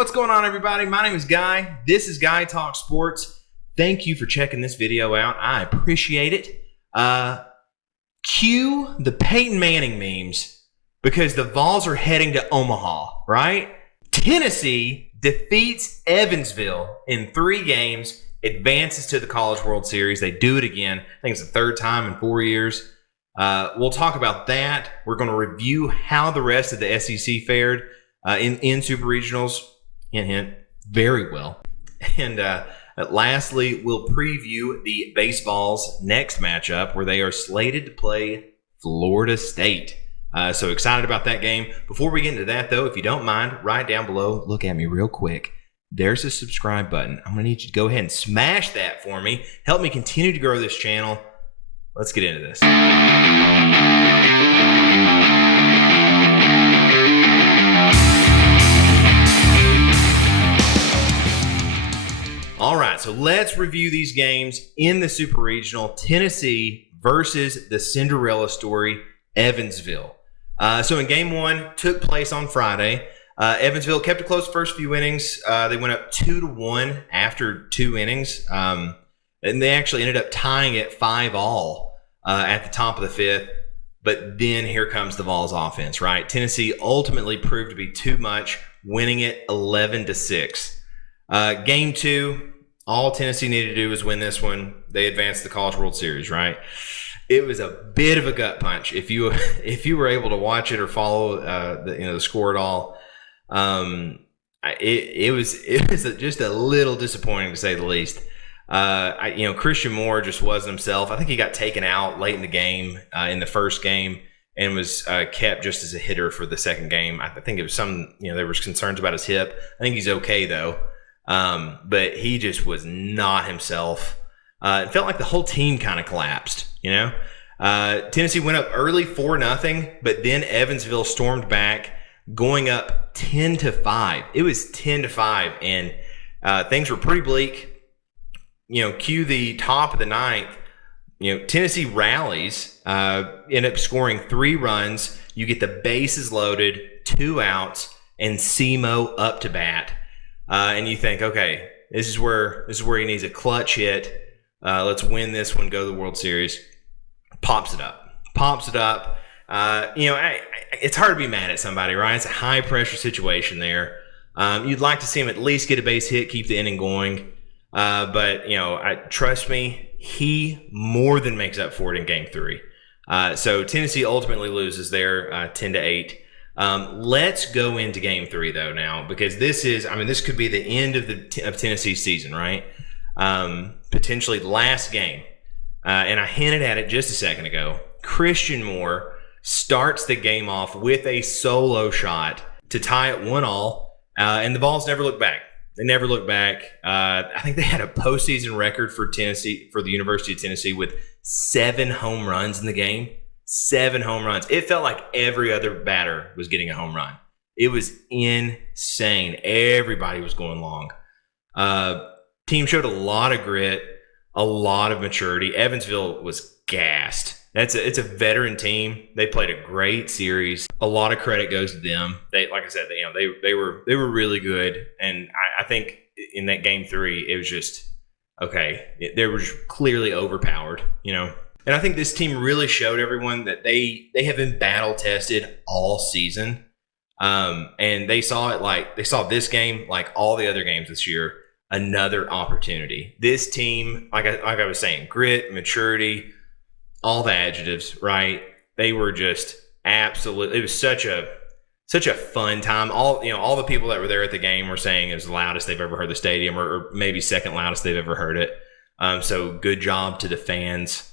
what's going on, everybody? My name is Guy. This is Guy Talk Sports. Thank you for checking this video out. I appreciate it. Cue the Peyton Manning memes because the Vols are heading to Omaha, right? Tennessee defeats Evansville in 3 games, advances to the College World Series. They do it again. I think it's the 3rd time in 4 years. We'll talk about that. We're going to review how the rest of the SEC fared in Super Regionals. Hint, hint, very well. And lastly, we'll preview the Baseball's next matchup where they are slated to play Florida State. So excited about that game. Before we get into that, though, if you don't mind, right down below, look at me real quick. There's a subscribe button. I'm going to need you to go ahead and smash that for me. Help me continue to grow this channel. Let's get into this. All right, so let's review these games in the Super Regional. Tennessee versus the Cinderella story, Evansville. So in game 1, took place on Friday. Evansville kept it close first few innings. They went up 2-1 after 2 innings. And they actually ended up tying it 5-all at the top of the 5th. But then here comes the Vols offense, right? Tennessee ultimately proved to be too much, winning it 11-6. Game 2, all Tennessee needed to do was win this one. They advanced to the College World Series, right? It was a bit of a gut punch. If you were able to watch it or follow the score at all, it was just a little disappointing to say the least. Christian Moore just wasn't himself. I think he got taken out late in the game in the first game and was kept just as a hitter for the second game. I think it was there was concerns about his hip. I think he's okay though. But he just was not himself. It felt like the whole team kind of collapsed, Tennessee went up early 4-0, but then Evansville stormed back, going up 10-5. It was 10-5, and things were pretty bleak. Cue the top of the 9th. Tennessee rallies, end up scoring 3 runs. You get the bases loaded, 2 outs, and Simo up to bat. And you think, okay, this is where he needs a clutch hit. Let's win this one, go to the World Series. Pops it up. It's hard to be mad at somebody, right? It's a high pressure situation there. You'd like to see him at least get a base hit, keep the inning going. But trust me, he more than makes up for it in game 3. So Tennessee ultimately loses there 10-8. Let's go into game 3 though now, because this could be the end of Tennessee's season, right? Potentially the last game. And I hinted at it just a second ago. Christian Moore starts the game off with a solo shot to tie it 1-1, and the Vols never looked back. They never looked back. I think they had a postseason record for Tennessee, for the University of Tennessee, with 7 home runs in the game. 7 home runs. It felt like every other batter was getting a home run. It was insane. Everybody was going long. Team showed a lot of grit, a lot of maturity. Evansville was gassed. It's a veteran team. They played a great series. A lot of credit goes to them. They were really good. And I think in that game 3, it was just okay. They were just clearly overpowered, And I think this team really showed everyone that they have been battle tested all season. And they saw this game, like all the other games this year, another opportunity. This team, like I was saying, grit, maturity, all the adjectives, right? They were just absolute. It was such a fun time. All the people that were there at the game were saying it was the loudest they've ever heard the stadium, or maybe second loudest they've ever heard it. So good job to the fans.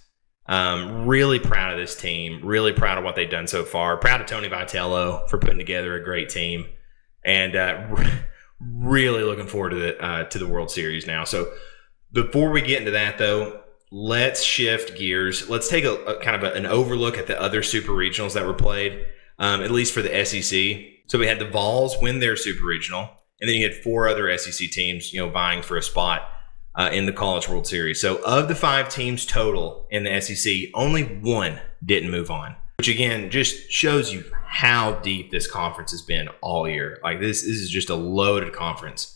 Really proud of this team. Really proud of what they've done so far. Proud of Tony Vitello for putting together a great team, and really looking forward to the World Series now. So before we get into that, though, let's shift gears. Let's take a kind of an overlook at the other Super Regionals that were played, at least for the SEC. So we had the Vols win their Super Regional, and then you had 4 other SEC teams, vying for a spot in the College World Series. So of the 5 teams total in the SEC, only 1 didn't move on, which again just shows you how deep this conference has been all year. Like this is just a loaded conference.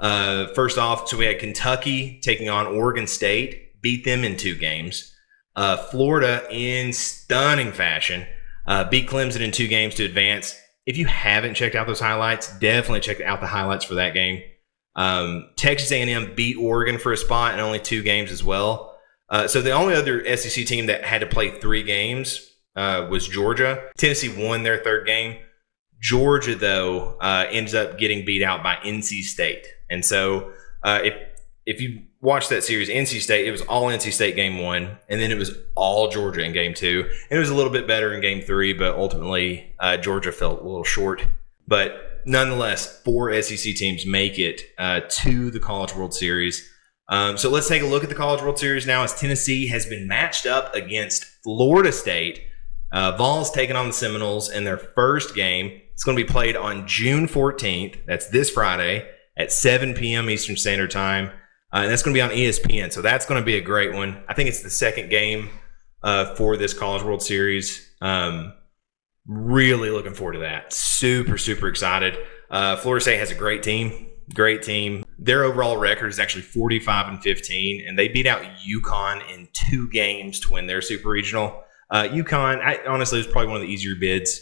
First off, so we had Kentucky taking on Oregon State, beat them in 2 games. Florida, in stunning fashion, beat Clemson in 2 games to advance. If you haven't checked out those highlights, definitely check out the highlights for that game. Texas A&M beat Oregon for a spot in only 2 games as well. So the only other SEC team that had to play 3 games was Georgia. Tennessee won their 3rd game. Georgia, though, ends up getting beat out by NC State. And so if you watch that series, NC State, it was all NC State game 1, and then it was all Georgia in game 2. And it was a little bit better in game 3, but ultimately Georgia fell a little short. But nonetheless, 4 SEC teams make it to the College World Series. So let's take a look at the College World Series now, as Tennessee has been matched up against Florida State. Vols taking on the Seminoles in their first game. It's going to be played on June 14th. That's this Friday at 7 p.m. Eastern Standard Time. And that's going to be on ESPN. So that's going to be a great one. I think it's the 2nd game for this College World Series. Really looking forward to that. Super, super excited. Florida State has a great team. Great team. Their overall record is actually 45-15, and they beat out UConn in 2 games to win their Super Regional. UConn, honestly, was probably one of the easier bids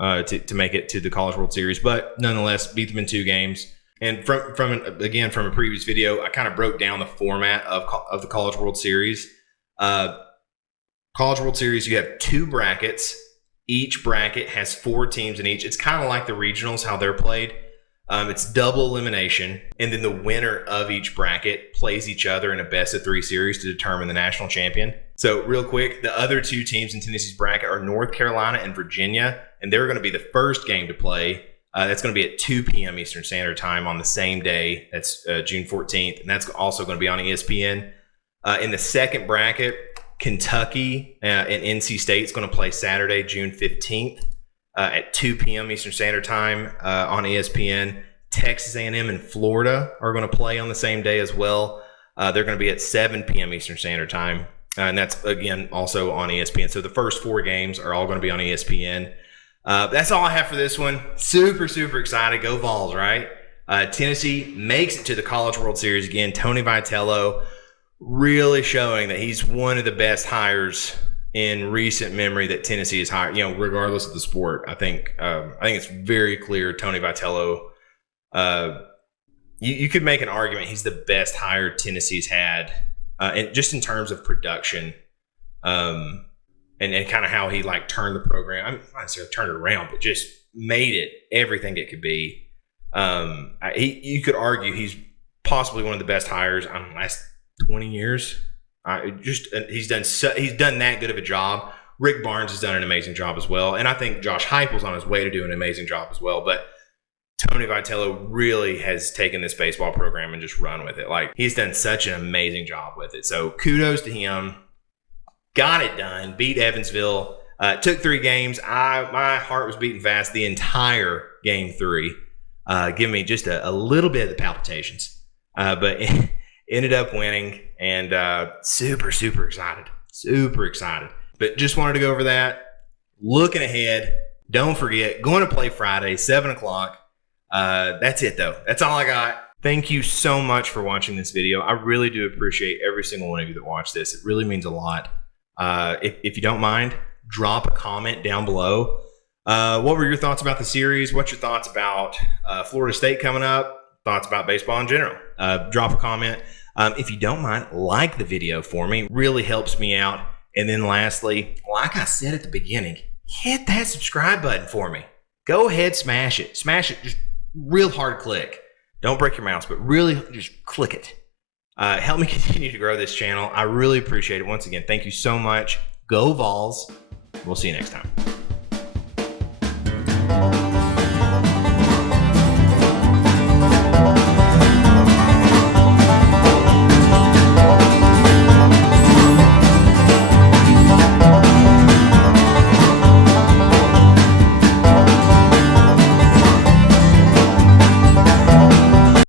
to make it to the College World Series, but nonetheless, beat them in 2 games. And from a previous video, I kind of broke down the format of the College World Series. College World Series, you have 2 brackets. Each bracket has 4 teams in each. It's kind of like the regionals, how they're played. It's double elimination, and then the winner of each bracket plays each other in a best-of-3 series to determine the national champion. So real quick, the other 2 teams in Tennessee's bracket are North Carolina and Virginia, and they're going to be the first game to play. That's going to be at 2 p.m. Eastern Standard Time on the same day. That's June 14th, and that's also going to be on ESPN. In the second bracket, Kentucky and NC State is going to play Saturday, June 15th at 2 p.m. Eastern Standard Time on ESPN. Texas A&M and Florida are going to play on the same day as well. They're going to be at 7 p.m. Eastern Standard Time, and that's, again, also on ESPN. So the first 4 games are all going to be on ESPN. That's all I have for this one. Super, super excited. Go Vols, right? Tennessee makes it to the College World Series again. Tony Vitello really showing that he's one of the best hires in recent memory that Tennessee has hired, regardless of the sport. I think it's very clear Tony Vitello, you could make an argument he's the best hire Tennessee's had, and just in terms of production, and kind of how he turned the program. I'm not necessarily turned it around, but just made it everything it could be. You could argue he's possibly one of the best hires in the last 20 years. He's done that good of a job. Rick Barnes has done an amazing job as well, and I think Josh Heupel's on his way to do an amazing job as well. But Tony Vitello really has taken this baseball program and just run with it. He's done such an amazing job with it. So kudos to him. Got it done. Beat Evansville. Took 3 games. My heart was beating fast the entire game 3. Giving me just a little bit of the palpitations. But ended up winning, and super, super excited. Super excited. But just wanted to go over that. Looking ahead, don't forget, going to play Friday, 7 o'clock. That's it, though. That's all I got. Thank you so much for watching this video. I really do appreciate every single one of you that watched this. It really means a lot. If you don't mind, drop a comment down below. What were your thoughts about the series? What's your thoughts about Florida State coming up? Thoughts about baseball in general? Drop a comment. If you don't mind, like the video for me. Really helps me out. And then lastly, like I said at the beginning, hit that subscribe button for me. Go ahead, smash it. Smash it. Just real hard click. Don't break your mouse, but really just click it. Help me continue to grow this channel. I really appreciate it. Once again, thank you so much. Go Vols. We'll see you next time.